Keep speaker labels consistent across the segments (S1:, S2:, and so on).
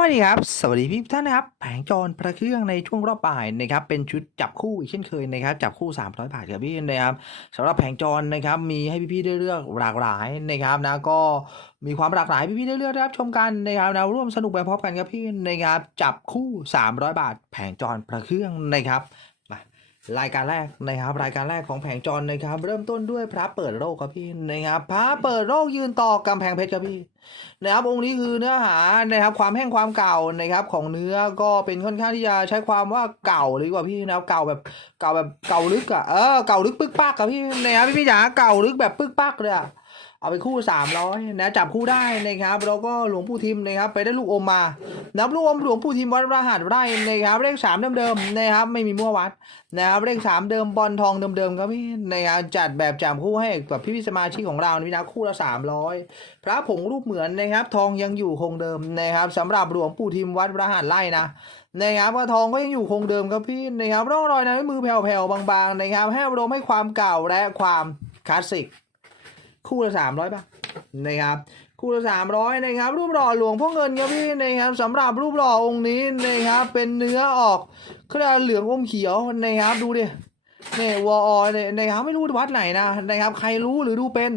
S1: วัสดีครับ สวัสดีพี่ท่านนะครับ แผงจรพระเครื่องในช่วงรอบบ่ายนะครับ เป็นชุดจับคู่อีกเช่นเคยนะครับ จับคู่ 300 บาทครับพี่นะครับสำหรับแผงจรนะครับ มีให้พี่ๆได้เลือกหลากหลายนะครับนะ ก็มีความหลากหลายพี่ๆได้เลือกนะครับชมกันนะครับนะร่วมสนุกไปพร้อมกันครับพี่นะครับ จับคู่ 300 บาท แผงจรพระเครื่องนะครับ รายการแรกนะครับ รายการแรกของแผงจรนะครับ เริ่มต้นด้วยพระเปิดโลกครับพี่นะครับพระเปิดโลกยืนต่อกำแพงเพชรครับพี่นะครับองค์นี้คือเนื้อหานะครับความแห้งความเก่านะครับของเนื้อก็เป็นค่อนข้างที่จะใช้ความว่าเก่าเลยกว่าพี่นะครับเก่าแบบเก่าแบบเก่าลึกอะเออเก่าลึกปึ๊กปักครับพี่นะครับพี่พี่จ๋าเก่าลึกแบบปึ๊กปักเลยอะ เอาไปคู่สามร้อยนะจับคู่ได้นะครับแล้วก็หลวงปู่ทิมนะครับไปได้ลูกอมมานับลูกอมหลวงปู่ทิมวัดรหัสไร่นะครับเลขสามเดิมๆนะครับไม่มีมั่ววัดนะครับเลขสามเดิมบอลทองเดิมๆครับพี่นะครับจัดแบบจับคู่ให้กับพี่พี่ๆสมาชิกของเรานะพี่นะคู่ละสามร้อยพระผงรูปเหมือนนะครับทองยังอยู่คงเดิมนะครับสำหรับหลวงปู่ทิมวัดพระหารไร่นะนะครับว่าทองก็ยังอยู่คงเดิมครับพี่นะครับร่องรอยในมือแผ่วๆบางๆนะครับให้อารมณ์ให้ความเก่าและความคลาสสิก คู่ละสามร้อยบาทนะครับคู่ละสามร้อยนะครับ รูปหล่อหลวงพ่อเงินครับพี่นะครับสำหรับรูปหล่อองค์นี้นะครับ เป็นเนื้อออกเขาเรียกเหลืองอมเขียวนะครับดูดิเนี่ยวออเนี่ยนะครับไม่รู้วัดไหนนะนะครับ ใครรู้หรือดูเป็น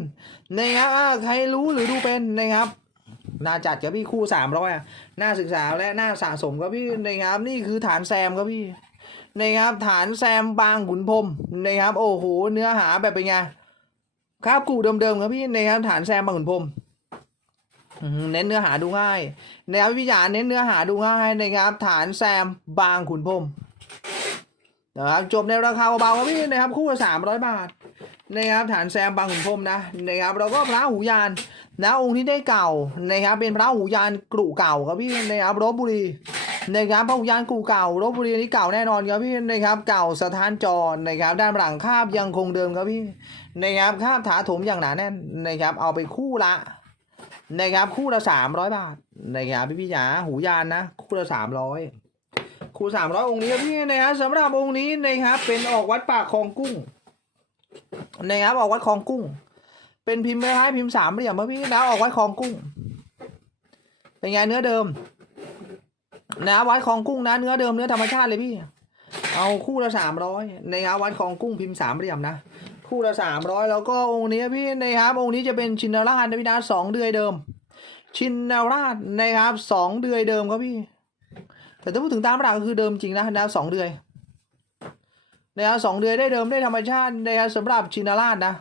S1: นะครับใครรู้หรือดูเป็นนะครับน่าจัดกับพี่คู่สามร้อยน่าศึกษาและน่าสะสมครับพี่นะครับนี่คือฐานแซมครับพี่นะครับฐานแซมบางขุนพรมนะครับ โอ้โหเนื้อหาแบบเป็นไง ครับกูเดิมๆครับพี่นะครับฐานแซมบางขุนพรมเน้นเนื้อหาดูง่ายนะครับพี่จ๋าเน้นเนื้อหาดูง่ายนะครับ ฐานแซมบางขุนพรมนะครับจบในราคาเบาๆครับพี่นะครับคู่ละสามร้อยบาทนะครับฐานแซมบางขุนพรมนะนะครับแล้วก็พระหูยานนะองค์ที่ได้เก่านะครับเป็นพระหูยานกรุเก่าครับพี่นะครับลบบุรีนะครับพระหูยานกรุเก่าลบบุรีนี่เก่าแน่นอนครับพี่นะครับเก่าสถานจรนะครับด้านหลังคาบยังคงเดิมครับพี่ นะครับคาบถาถมอย่างหนาแน่นนะครับ เอาไปคู่ละนะครับคู่ละสามร้อยบาทนะครับพี่พี่จ๋าหูยานนะ คู่ละสามร้อยคู่สามร้อยองค์นี้พี่นะครับสำหรับองค์นี้นะครับ เป็นออกวัดปากคลองกุ้งนะครับออกวัดคลองกุ้ง เป็นพิมพ์คล้ายพิมพ์สามเหลี่ยมพี่นะออกวัดคลองกุ้ง เป็นไงเนื้อเดิม นะวัดคลองกุ้งนะ เนื้อเดิมเนื้อธรรมชาติเลยพี่ เอาคู่ละสามร้อยนะครับวัดคลองกุ้งพิมพ์สามเหลี่ยมนะ คู่ละสามร้อยแล้วก็องค์นี้พี่นะครับ องค์นี้จะเป็นชินราชนะพี่นะสองเดือยเดิม ชินราชนะครับสองเดือยเดิมครับพี่ แต่ถ้าพูดถึงตามหลักก็คือเดิมจริงนะนะสองเดือยนะครับสองเดือนได้เดิมได้ธรรมชาตินะครับสำหรับชินาราชนะ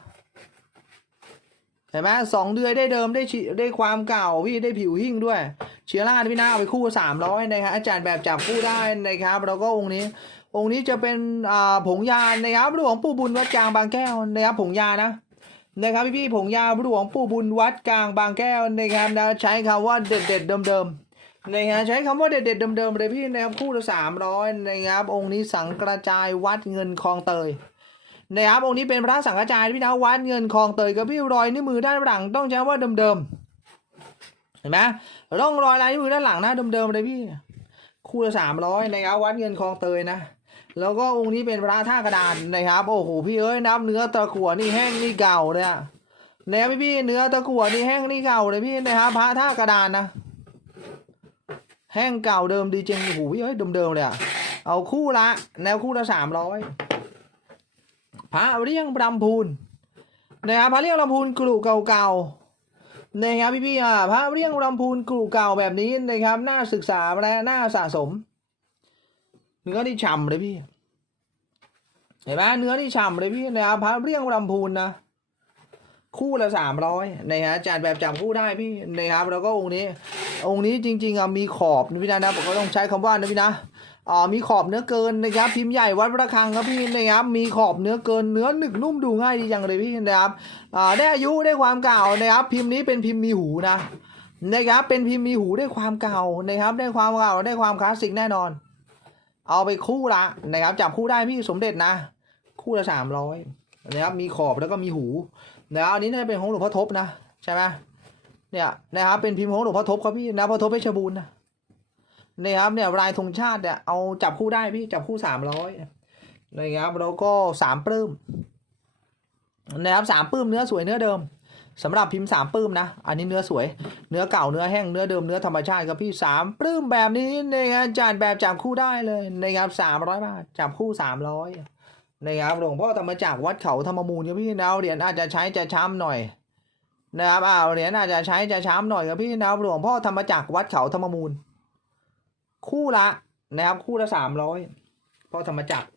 S1: เห็นไหมสองเดือนได้เดิมได้ได้ความเก่าพี่ได้ผิวหิ่งด้วยเชินาราชพี่นะเอาไปคู่สามร้อยนะครับอาจารย์แบบจับคู่ได้นะครับแล้วก็องค์นี้ องค์นี้จะเป็นอ่าผงยานะครับหลวงปู่บุญวัดกลางบางแก้วนะครับผงยานะนะครับพี่พี่ๆผงยาหลวงปู่บุญวัดกลางบางแก้วนะครับนะใช้คำว่าเด็ดเด็ดๆเดิมๆนะครับใช้คำว่าเด็ดๆเดิมๆเลยพี่นะครับคู่ละสามร้อยนะครับองค์นี้สังกระจายวัดเงินคลองเตยนะครับองค์นี้เป็นพระสังกระจายพี่นะวัดเงินคลองเตยกับพี่รอยนิ้วมือด้านหลังต้องใช้ว่าเดิมๆเห็นไหมร่องรอยลายนิ้วมือด้านหลังนะเดิมๆเลยพี่คู่ละสามร้อยนะครับวัดเงินคลองเตยนะ แล้วก็องค์นี้เป็นพระท่ากระดานนะครับ โอ้โหพี่เอ้ยนับเนื้อตะกั่วนี่แห้งนี่เก่าเลยอะนะครับพี่เนื้อตะกั่วนี่แห้งนี่เก่าเลยพี่นะครับพระท่ากระดานนะ แห้งเก่าเดิมดีจริงโอ้โหพี่เฮ้ยเดิมๆเลยอะเอาคู่ละแนวคู่ละสามร้อยพระเรียงลำพูนนะครับพระเรียงลำพูนกลุ่เก่าๆนะครับพี่ๆอะพระเรียงลำพูนกลุ่เก่าแบบนี้นะครับน่าศึกษาและน่าสะสม เนื้อที่ฉ่ำเลยพี่ เห็นไหมเนื้อที่ฉ่ำเลยพี่นะครับพระเรียงลำพูนนะคู่ละสามร้อยนะฮะจัดแบบจับคู่ได้พี่นะครับ แล้วก็องค์นี้ องค์นี้จริงๆอะมีขอบนะพี่นะนะผมก็ต้องใช้คำว่านะพี่นะอ่ามีขอบเนื้อเกินนะครับพิมพ์ใหญ่วัดประคังครับพี่นะครับมีขอบเนื้อเกินเนื้อหนึบนุ่มดูง่ายดีจังเลยพี่นะครับอ่าได้อายุได้ความเก่านะครับ พิมพ์นี้เป็นพิมพ์มีหูนะนะครับเป็นพิมพ์มีหูได้ความเก่านะครับได้ความเก่าได้ความคลาสสิกแน่นอน เอาไปคู่ละนะครับจับคู่ได้พี่สมเด็จนะ คู่ละสามร้อยนะครับมีขอบแล้วก็มีหูนะครับอันนี้น่าจะเป็นของหลวงพ่อทบนะใช่ไหมเนี่ยนะครับเป็นพิมพ์ของหลวงพ่อทบครับพี่นะพ่อทบเพชรบูรณ์นะนี่ครับเนี่ยลายธงชาติเนี่ยเอาจับคู่ได้พี่จับคู่สามร้อยนะครับแล้วก็สามปลื้มนะครับสามปลื้มเนื้อสวยเนื้อเดิม สำหรับพิมพ์สามปื้มนะ อันนี้เนื้อสวย เนื้อเก่า เนื้อแห้ง เนื้อเดิม เนื้อธรรมชาติครับพี่สามปลื้มแบบนี้นะครับจานแบบจับคู่ได้เลยนะครับสามร้อยบาทจับคู่สามร้อยนะครับหลวงพ่อธรรมจักรวัดเขาธรรมมูลครับพี่นะเหรียญอาจจะใช้จะช้ำหน่อยนะครับอ้าวเหรียญอาจจะใช้จะช้ำหน่อยครับพี่นะหลวงพ่อธรรมจักรวัดเขาธรรมมูล คู่ละนะครับคู่ละสามร้อยพ่อธรรมจักร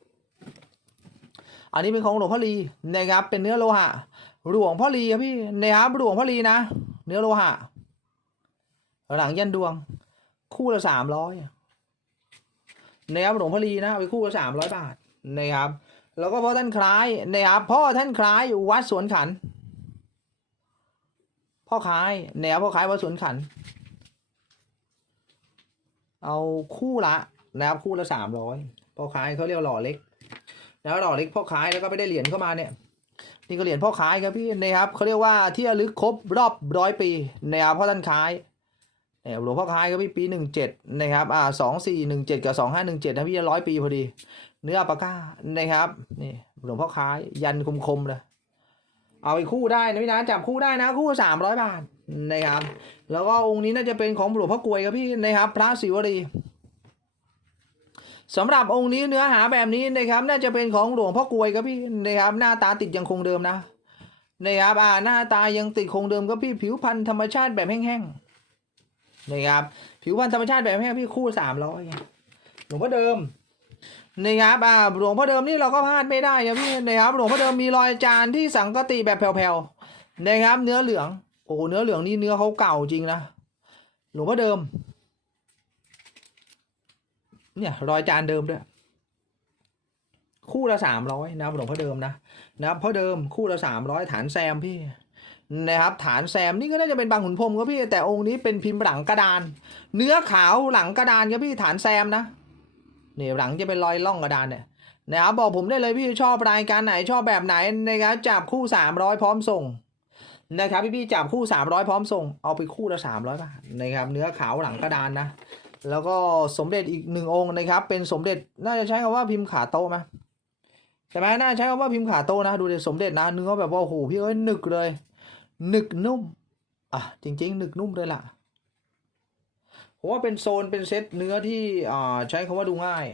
S1: อันนี้เป็นของหลวงพ่อลีนะครับเป็นเนื้อโลหะ หลวงพ่อลีครับพี่นะครับหลวงพ่อลีนะ เนื้อโลหะ หลังยันดวง คู่ละสามร้อยนะครับหลวงพ่อลีนะอาไปคู่ละสามร้อยบาทนะครับ แล้วก็พ่อท่านคล้ายนะครับพ่อท่านคล้ายวัดสวนขัน พ่อคล้ายนะครับพ่อคล้ายวัดสวนขัน เอาคู่ละนะครับคู่ละสามร้อยพ่อคล้ายเขาเรียกหล่อเล็ก แล้วหล่อเล็กพ่อขายแล้วก็ไปได้เหรียญเข้ามาเนี่ย นี่ก็เหรียญพ่อขายครับพี่นะครับเขาเรียกว่าที่ระลึกครบรอบร้อยปีนะครับพ่อท่านขายเนี่ยหลวงพ่อขายครับพี่ปีหนึ่งเจ็ดนะครับ อ่าสองสี่หนึ่งเจ็ดกับสองห้าหนึ่งเจ็ดนะพี่ร้อยปีพอดี เนื้อปากก้านะครับ นี่หลวงพ่อขายยันคมๆเลยเอาไปคู่ได้นะพี่นะจับคู่ได้นะคู่สามร้อยบาทนะครับ แล้วก็องค์นี้น่าจะเป็นของหลวงพ่อกลวยครับพี่นะครับ พระศิวรี สำหรับองค์นี้เนื้อหาแบบนี้นะครับ น่าจะเป็นของหลวงพ่อกวยครับพี่นะครับ หน้าตาติดยังคงเดิมนะนะครับอ่าหน้าตายังติดคงเดิมครับพี่ผิวพรรณธรรมชาติแบบแห้งๆนะครับ ผิวพรรณธรรมชาติแบบแห้งพี่คู่สามร้อยหลวงพ่อเดิมนะครับอ่าหลวงพ่อเดิมนี่เราก็พลาดไม่ได้ครับพี่นะครับหลวงพ่อเดิมมีรอยจานที่สังกติแบบแผ่วๆนะครับ เนื้อเหลืองโอ้เนื้อเหลืองนี่เนื้อเขาเก่าจริงนะหลวงพ่อเดิม เนี่ย รอยจานเดิมด้วย คู่ละสามร้อยนะครับหลวงพ่อเดิมนะนะครับพ่อเดิมคู่ละสามร้อยฐานแซมพี่นะครับฐานแซมนี่ก็น่าจะเป็นบางขุนพรมครับพี่แต่องค์นี้เป็นพิมพ์หลังกระดาน เนื้อขาวหลังกระดานครับพี่ฐานแซมนะนี่หลังจะเป็นรอยล่องกระดานเนี่ยนะครับบอกผมได้เลยพี่ชอบรายการไหนชอบแบบไหนนะครับจับคู่สามร้อยพร้อมส่งนะครับพี่พี่จับคู่สามร้อยพร้อมส่งเอาไปคู่ละสามร้อยบาทนะครับเนื้อขาวหลังกระดานนะ แล้วก็สมเด็จอีกหนึ่งองค์นะครับ เป็นสมเด็จน่าจะใช้คำว่าพิมพ์ขาโตไหมใช่ไหมน่าใช้คำว่าพิมพ์ขาโตนะ ดูเด็สมเด็จนะเนื้อแบบว่าโอ้โหพี่เอ้ยหนึกเลยหนึกนุ่มอะจริงๆหนึกนุ่มเลยล่ะผมว่าเป็นโซนเป็นเซตเนื้อที่อ่าใช้คำว่าดูง่าย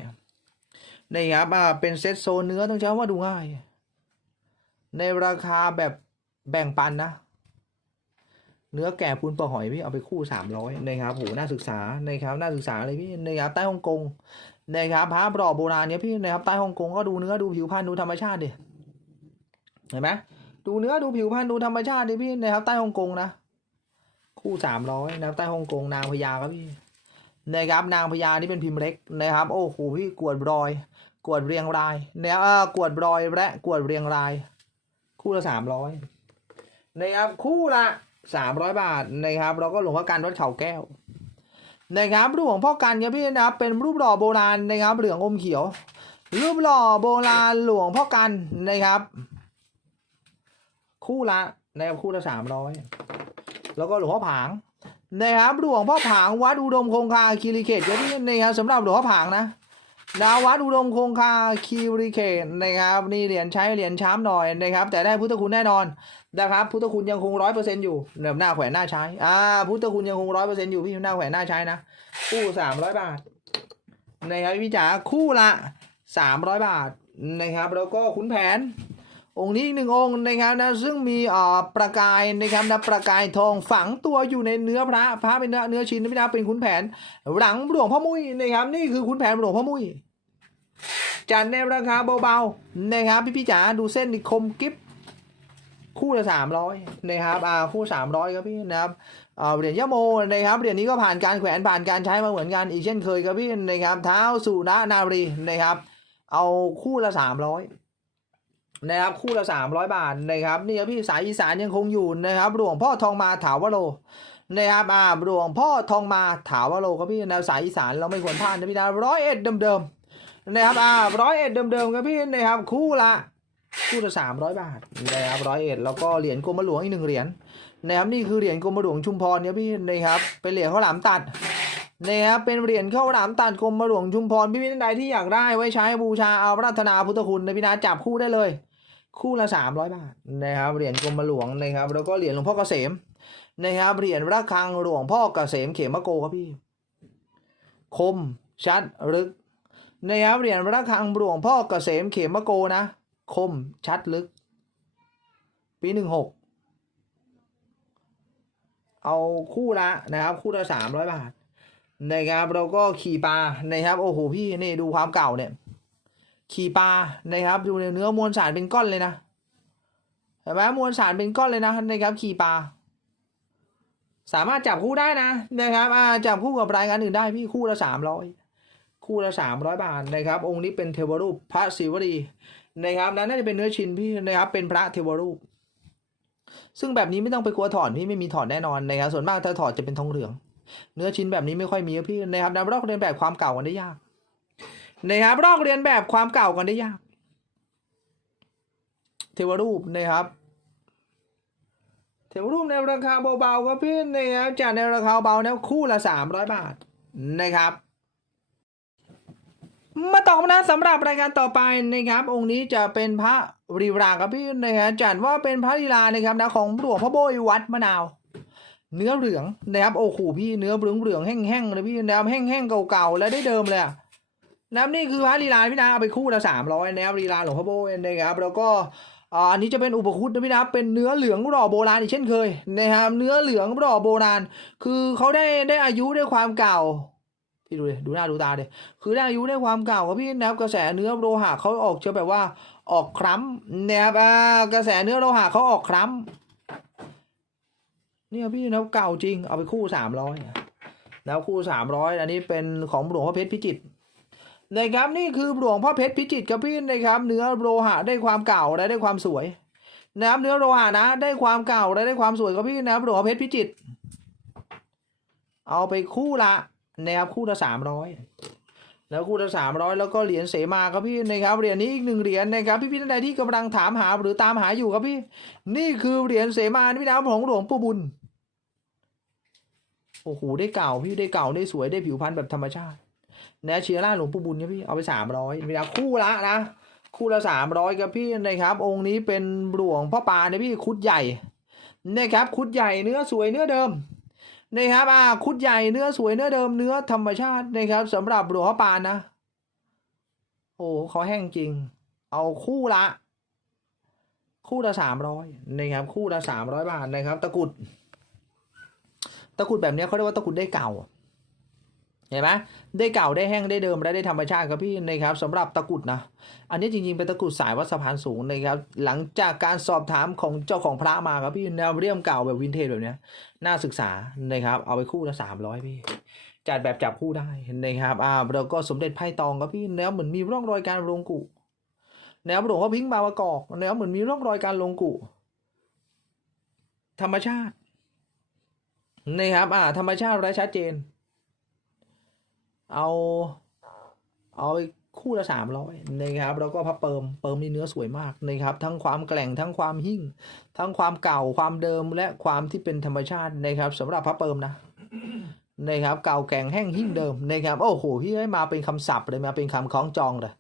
S1: นะครับอ่าเป็นเซตโซนเนื้อต้องใช้คำว่าดูง่าย ในราคาแบบแบ่งปันนะ เนื้อแก่ปูนปลาหอยพี่เอาไปคู่สามร้อยนะครับโหน่าศึกษานะครับน่าศึกษาเลยพี่นะครับใต้ฮ่องกงนะครับพระปลอกโบราณเนี่ยพี่นะครับใต้ฮ่องกงก็ดูเนื้อดูผิวพรรณดูธรรมชาติดิเห็นไหมดูเนื้อดูผิวพรรณดูธรรมชาติดิพี่นะครับใต้ฮ่องกงนะคู่สามร้อยนะครับใต้ฮ่องกงนางพญาครับพี่นะครับนางพญานี่เป็นพิมพ์เล็กนะครับ โอ้โหพี่กวดรอย กวดเรียงรายเนี่ยกวดรอยและกวดเรียงราย คู่ละสามร้อยนะครับคู่ละ สามร้อยบาทนะครับแล้วก็หลวงพ่อกันวัดเขาแก้วนะครับรูปของพ่อกันครับพี่นะครับเป็นรูปหล่อโบราณนะครับ เหลืองอมเขียว รูปหล่อโบราณหลวงพ่อกันนะครับ คู่ละนะครับคู่ละสามร้อยแล้วก็หลวงพ่อผางนะครับหลวงพ่อผางวัดอุดมคงคาคีรีเขตครับพี่นะครับสำหรับหลวงพ่อผางนะ ดาววัดอุดมคงคาคีรีเขตนะครับนี่เหรียญใช้เหรียญช้ำหน่อยนะครับ แต่ได้พุทธคุณแน่นอนนะครับ พุทธคุณยังคงร้อยเปอร์เซ็นต์อยู่หน้าแขวนหน้าใช้อ่าพุทธคุณยังคงร้อยเปอร์เซ็นต์อยู่พี่หน้าแขวนหน้าใช้นะคู่สามร้อยบาทนะครับพี่จ๋าคู่ละสามร้อยบาทนะครับ แล้วก็ขุนแผน องค์นี้อีกหนึ่งองค์นะครับนะซึ่งมีอ่าประกายนะครับนะประกายทองฝังตัวอยู่ในเนื้อพระพระเป็นเนื้อเนื้อชิ้นนะพี่นะเป็นขุนแผน หลังหลวงพ่อมุ้ยนะครับนี่คือขุนแผนหลวงพ่อมุ้ย จัดในราคาเบาๆนะครับ พี่พี่จ๋าดูเส้นคมกิฟคู่ละสามร้อยนะครับอ่าคู่สามร้อยครับพี่นะครับอ่าเหรียญยโมนะครับเหรียญนี้ก็ผ่านการแขวนผ่านการใช้มาเหมือนกันอีกเช่นเคยครับพี่นะครับเท้าสุนานารีนะครับ เอาคู่ละสามร้อยนะครับคู่ละสามร้อยบาทนะครับนี่ครับพี่สายอีสานยังคงอยู่นะครับหลวงพ่อทองมาถาวโรนะครับอ่าหลวงพ่อทองมาถาวโรครับพี่นะสายอีสานเราไม่ควรพลาดนะพี่นะร้อยเอ็ดเดิมๆ นะครับอ่าร้อยเอ็ดเดิมๆครับพี่นะครับคู่ละคู่ละสามร้อยบาทนะครับร้อยเอ็ดแล้วก็เหรียญกรมหลวงอีกหนึ่งเหรียญนะครับนี่คือเหรียญกรมหลวงชุมพรเนี่ยพี่นะครับเป็นเหรียญข้าวหลามตัดนะครับเป็นเหรียญข้าวหลามตัดกรมหลวงชุมพรพี่พี่ท่านใดที่อยากได้ไว้ใช้บูชาเอาพระรัตนาพุทธคุณนะพี่นะจับคู่ได้เลย คู่ละสามร้อยบาทนะครับเหรียญกรมหลวงนะครับแล้วก็เหรียญหลวงพ่อเกษมนะครับเหรียญระฆังหลวงพ่อเกษมเขมโกครับพี่ คมชัดลึก นะครับเหรียญระฆังหลวงพ่อเกษมเขมโกนะ คมชัดลึก ปีหนึ่งหกเอาคู่ละนะครับ คู่ละสามร้อยบาทนะครับเราก็ขี่ปลานะครับโอ้โหพี่นี่ดูความเก่าเนี่ย ขี่ปลานะครับดูเนื้อมวลสารเป็นก้อนเลยนะเห็นไหมมวลสารเป็นก้อนเลยนะนะครับ ขี่ปลาสามารถจับคู่ได้นะนะครับอ่าจับคู่กับรายการอื่นได้พี่คู่ละสามร้อย คู่ละสามร้อยบาทนะครับ องค์นี้เป็นเทวรูปพระศิวลีนะครับนั้นน่าจะเป็นเนื้อชิ้นพี่นะครับ เป็นพระเทวรูป ซึ่งแบบนี้ไม่ต้องไปกลัวถอดพี่ไม่มีถอดแน่นอนนะครับ ส่วนมากถ้าถอดจะเป็นทองเหลือง เนื้อชิ้นแบบนี้ไม่ค่อยมีพี่นะครับนำรอกเรียนแบบความเก่ากันได้ยากนะครับลอกเรียนแบบความเก่ากันได้ยาก เทวรูปนะครับเทวรูปในราคาเบาๆครับพี่นะครับจากในราคาเบานะคู่ละสามร้อยบาทนะครับ มาต่อกันนะสำหรับรายการต่อไปนะครับ องค์นี้จะเป็นพระรีราครับพี่นะครับจัดว่าเป็นพระรีรานะครับนะของหลวงพ่อโบยวัดมะนาว เนื้อเหลืองนะครับโอ้โหพี่เนื้อเหลืองเหลืองแห้งๆเลยพี่นะครับแห้งๆเก่าๆแล้วได้เดิมเลยนะครับนี่คือพระลีลาพี่นะเอาไปคู่ละสามร้อยนะครับลีลาหลวงพ่อโบยนะครับแล้วก็อันนี้จะเป็นอุปคุตนะพี่นะเป็นเนื้อเหลืองหล่อโบราณอีกเช่นเคยนะครับเนื้อเหลืองหล่อโบราณ คือเขาได้ได้อายุได้ความเก่า พี่ดูเลยดูหน้าดูตาเลยคือได้อายุได้ความเก่าครับพี่นะครับกระแสเนื้อโลหะเขาออกจะแบบว่าออกคล้ำนะครับอ่ากระแสเนื้อโลหะเขาออกคล้ำเนี่ยพี่นะครับเก่าจริงเอาไปคู่สามร้อยแล้วคู่สามร้อยอันนี้เป็นของหลวงพ่อเพชรพิจิตรนะครับนี่คือหลวงพ่อเพชรพิจิตรครับพี่นะครับ เนื้อโลหะได้ความเก่าและได้ความสวยนะครับเนื้อโลหะนะ ได้ความเก่าและได้ความสวยครับพี่นะครับหลวงพ่อเพชรพิจิตรเอาไปคู่ละ นะครับคู่ละสามร้อยแล้วคู่ละสามร้อยแล้วก็เหรียญเสมาครับพี่นะครับเหรียญนี้อีกหนึ่งเหรียญนะครับพี่พี่ท่านใดที่กำลังถามหาหรือตามหาอยู่ครับพี่ นี่คือเหรียญเสมาพี่นะครับของหลวงปู่บุญโอ้โหได้เก่าพี่ได้เก่าได้สวยได้ผิวพรรณแบบธรรมชาตินะเชียร่าหลวงปู่บุญครับพี่เอาไปสามร้อยเวลาคู่ละนะคู่ละสามร้อยครับพี่นะครับ องค์นี้เป็นหลวงพ่อปานนะพี่คุดใหญ่นะครับคุดใหญ่เนื้อสวยเนื้อเดิม นะครับอ่าคุดใหญ่เนื้อสวยเนื้อเดิมเนื้อธรรมชาตินะครับสำหรับหลวงพ่อปานนะ โอ้เขาแห้งจริง เอาคู่ละ คู่ละสามร้อยนะครับ คู่ละสามร้อยบาทนะครับ ตะกุด ตะกุดแบบนี้เขาเรียกว่าตะกุดได้เก่า เห็นไหมได้เก่าได้แห้งได้เดิมและได้ธรรมชาติครับพี่นะครับสำหรับตะกุดนะอันนี้จริงๆเป็นตะกุดสายวัดสะพานสูงนะครับหลังจากการสอบถามของเจ้าของพระมาครับพี่แนวเรียมเก่าแบบวินเทจแบบเนี้ยน่าศึกษานะครับเอาไปคู่ละสามร้อยพี่จัดแบบจับคู่ได้นะครับอ่าแล้วก็สมเด็จไพ่ตองครับพี่แนวเหมือนมีร่องรอยการลงกุแนวหลวงพ่อพิงบางประกอบแนวเหมือนมีร่องรอยการลงกุธรรมชาตินะครับอ่าธรรมชาติและชัดเจน เอาเอาไปคู่ละสามร้อยนะครับแล้วก็พับเปิมเปิมนี่เนื้อสวยมากนะครับทั้งความแกร่งทั้งความหิ่ง ทั้งความเก่าความเดิมและความที่เป็นธรรมชาตินะครับสำหรับพับเปิมนะนะครับเก่าแก่งแห้งหิ่งเดิมนะครับโอ้โหพี่ให้มาเป็นคำศัพท์เลยมาเป็นคำคล้องจองเลย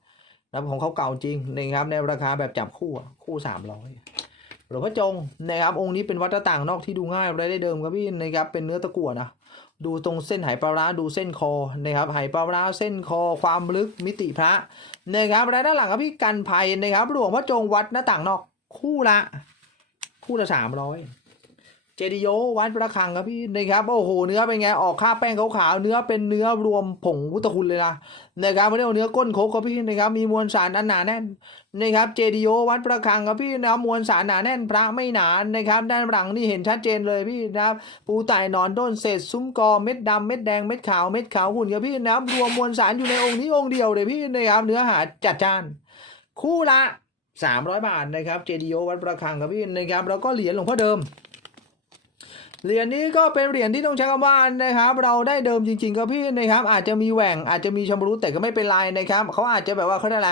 S1: นะของเขาเก่าจริงนะครับในราคาแบบจับคู่คู่สามร้อย หลวงพ่อจงนะครับองค์นี้เป็นวัดต่างนอกที่ดูง่ายไรได้เดิมครับพี่นะครับเป็นเนื้อตะกั่วนะดูตรงเส้นไหปลาร้าดูเส้นคอนะครับไหปลาร้าเส้นคอความลึกมิติพระนะครับไรด้านหลังครับพี่กันภัยนะครับหลวงพ่อจงวัดหน้าต่างนอกคู่ละ คู่ละสามร้อย เจดีโยวัดประคังครับพี่นะครับโอ้โหเนื้อเป็นไงออกค่าแป้งขาวๆเนื้อเป็นเนื้อรวมผงพุทธคุณเลยนะนะครับไม่ได้เอาเนื้อก้นโคกครับพี่นะครับมีมวลสารอันหนาแน่นนะครับเจดีโยวัดประคังครับพี่นะมวลสารหนาแน่นพระไม่หนานะครับ ด้านหลังนี่เห็นชัดเจนเลยพี่นะครับปูไต่หนอนต้นเศษซุ้มกอเม็ดดำเม็ดแดงเม็ดขาวเม็ดขาวหุ่นครับพี่นะครับรวมมวลสารอยู่ในองค์นี้องค์เดียวเลยพี่นะครับเนื้อหาจัดจ้าน คู่ละสามร้อยบาทนะครับเจดีโอวัดประคังครับพี่นะครับแล้วก็เหรียญหลวงพ่อเดิม เหรียญนี้ก็เป็นเหรียญที่ต้องใช้คำว่านะครับ เราได้เดิมจริง ๆครับพี่นะครับ อาจจะมีแหว่งอาจจะมีชำรุดแต่ก็ไม่เป็นไรนะครับเขาอาจจะแบบว่าเขาเรียกอะไร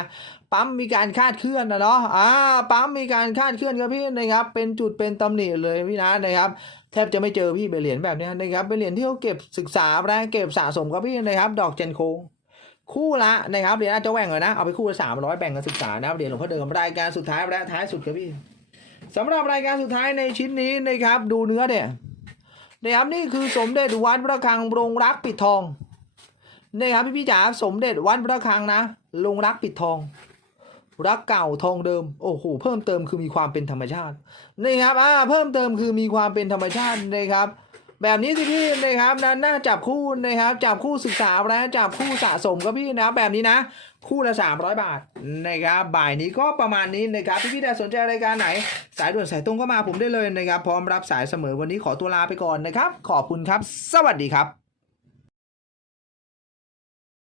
S1: ปั๊มมีการคาดเคลื่อนนะเนาะอ่าปั๊มมีการคาดเคลื่อนครับพี่นะครับ เป็นจุดเป็นตำหนิเลยพี่นะนะครับ แทบจะไม่เจอพี่เป็นเหรียญแบบนี้นะครับเป็นเหรียญที่เขาเก็บศึกษาและเก็บสะสมครับพี่นะครับ ดอกเจนโคงคู่ละนะครับเหรียญอาจจะแหว่งเลยนะเอาไปคู่ละสามร้อยแบ่งกันศึกษานะครับเหรียญหลวงพ่อเดิมรายการสุดท้ายและท้ายสุดครับพี่สำหรับรายการสุดท้ายในชิ้นนี้นะครับ ดูเนื้อเนี่ย นะครับนี่คือสมเด็จวัดพระคังโรงรักปิดทองนะครับพี่พี่จ๋าสมเด็จวัดพระคังนะโรงรักปิดทอง รักเก่าทองเดิมโอ้โหเพิ่มเติมคือมีความเป็นธรรมชาตินะครับอ่าเพิ่มเติมคือมีความเป็นธรรมชาตินะครับ แบบนี้สิพี่นะครับนั้นน่าจับคู่นะครับจับคู่ศึกษาและจับคู่สะสมครับพี่นะแบบนี้นะ คู่ละ 300 บาทนะครับบ่ายนี้ก็ประมาณนี้นะครับพี่พี่ๆถ้าสนใจรายการไหน สายด่วนสายตรงก็มาผมได้เลยนะครับ พร้อมรับสายเสมอวันนี้ขอตัวลาไปก่อนนะครับ ขอบคุณครับ สวัสดีครับ